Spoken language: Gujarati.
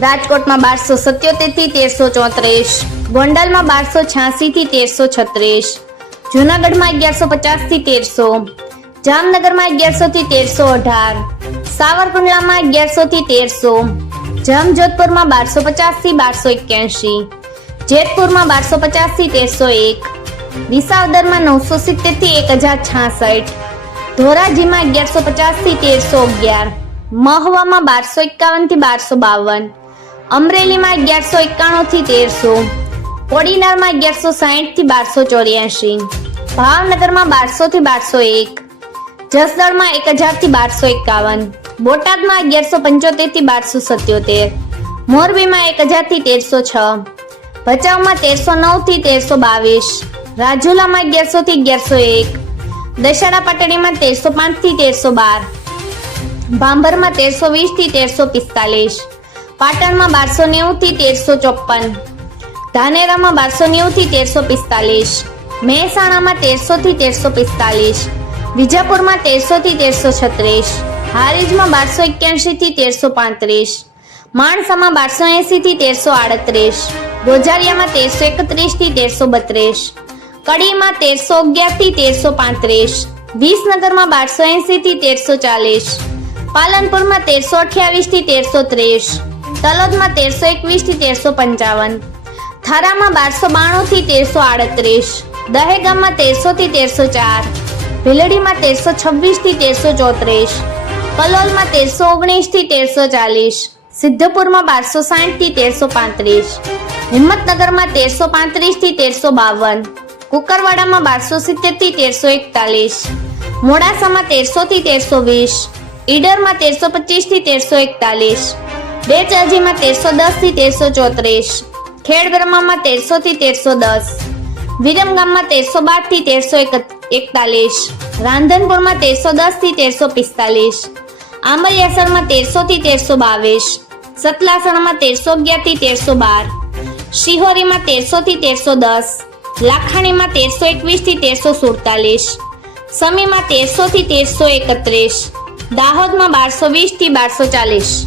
રાજકોટમાં બારસો સત્યોતેરથી તેરસો ચોત્રીસ. ગોંડલમાં બારસો છ્યાસી થી તેરસો છત્રીસ. જુનાગઢમાં અગિયારસો પચાસથી તેરસો. જામનગરમાં અગિયારસો થી તેરસો અઢાર. સાવરકુંડલામાં અગિયારસો થી તેરસો. જામજોધપુરમાં બારસો પચાસથી બારસો એક્યાસી. જેતપુરમાં બારસો પચાસથી તેરસો એક. વિસાવદરમાં નવસો સિત્તેરથી એક હજાર છાસઠ. ધોરાજીમાં અગિયારસો પચાસથી તેરસો અગિયાર. મહવામાં બારસો એકાવનથી બારસો બાવન. અમરેલીમાં અગિયારસો એકાણું થી તેરસો, કોડીનારમાં અગિયારસો સાહીઠથી બારસો ચોર્યાસી ભાવનગરમાં બારસો થી બારસો એક, જસદણમાં એક હજારથી બારસો એકાવન, બોટાદમાં અગિયારસો પંચોતેરથી બારસો સત્યોતેર, મોરબીમાં એક હજારથી તેરસો છ, ભચાઉમાં તેરસો નવથી તેરસો બાવીસ, રાજુલામાં અગિયારસો થી અગિયારસો એક, દશેરા પાટણીમાં તેરસો પાંચથી તેરસો બાર, ભાંભરમાં તેરસો વીસથી તેરસો પિસ્તાલીસ પાટણમાં બારસો નેવુંથી તેરસો ચોપન ધાનેરામાં બારસો નેવુંથી તેરસો પિસ્તાલીસ. મહેસાણામાં તેરસોથી તેરસો પિસ્તાલીસ. વિજાપુરમાં તેરસોથી તેરસો છત્રીસ. હારીજમાં બારસો એક્યાસીથી તેરસો પાંત્રીસ. માણસામાં બારસો એંસીથી તેરસો આડત્રીસ. ગોજારિયામાં તેરસો એકત્રીસથી તેરસો બત્રીસ. કડીમાં તેરસો અગિયારથી તેરસો પાંત્રીસ. વિસનગરમાં બારસો એંસીથી તેરસો ચાલીસ. પાલનપુરમાં તેરસો અઠ્યાવીસથી તેરસો ત્રીસ. તલોદમાં તેરસો એકવીસથી તેરસો પંચાવન, થારામાં બારસો બાણું થી તેરસો આડત્રીસ, દહેગામમાં તેરસો થી તેરસો ચાર, ભીલડીમાં તેરસો છવ્વીસથી તેરસો ચોત્રીસ, કલોલમાં તેરસો ઓગણીસથી તેરસો ચાલીસ, સિદ્ધપુરમાં બારસો સાઠથી તેરસો પાંત્રીસ, હિંમતનગરમાં તેરસો પાંત્રીસથી તેરસો બાવન, કુકરવાડામાં બારસો સિત્તેરથી તેરસો એકતાલીસ, મોડાસામાં તેરસો થી તેરસો વીસ, ઈડરમાં તેરસો પચીસથી તેરસો એકતાલીસ બેચરજીમાં તેરસો દસથી તેરસો ચોત્રીસ. ખેડબ્રહ્મામાં તેરસો થી તેરસો દસ. વિરમગામમાં તેરસો બારથી તેરસો એકતાલીસ. રાંધનપુરમાં તેરસો દસથી તેરસો પિસ્તાલીસ. આંબલિયાસરમાં તેરસો થી તેરસો બાવીસ. સતલાસણમાં તેરસો અગિયારથી તેરસો બાર. શિહોરીમાં તેરસો થી તેરસો દસ. લાખાણીમાં તેરસો એકવીસથી તેરસો સુડતાલીસ. સમીમાં તેરસો થી તેરસો એકત્રીસ. દાહોદમાં બારસો વીસથી બારસો ચાલીસ.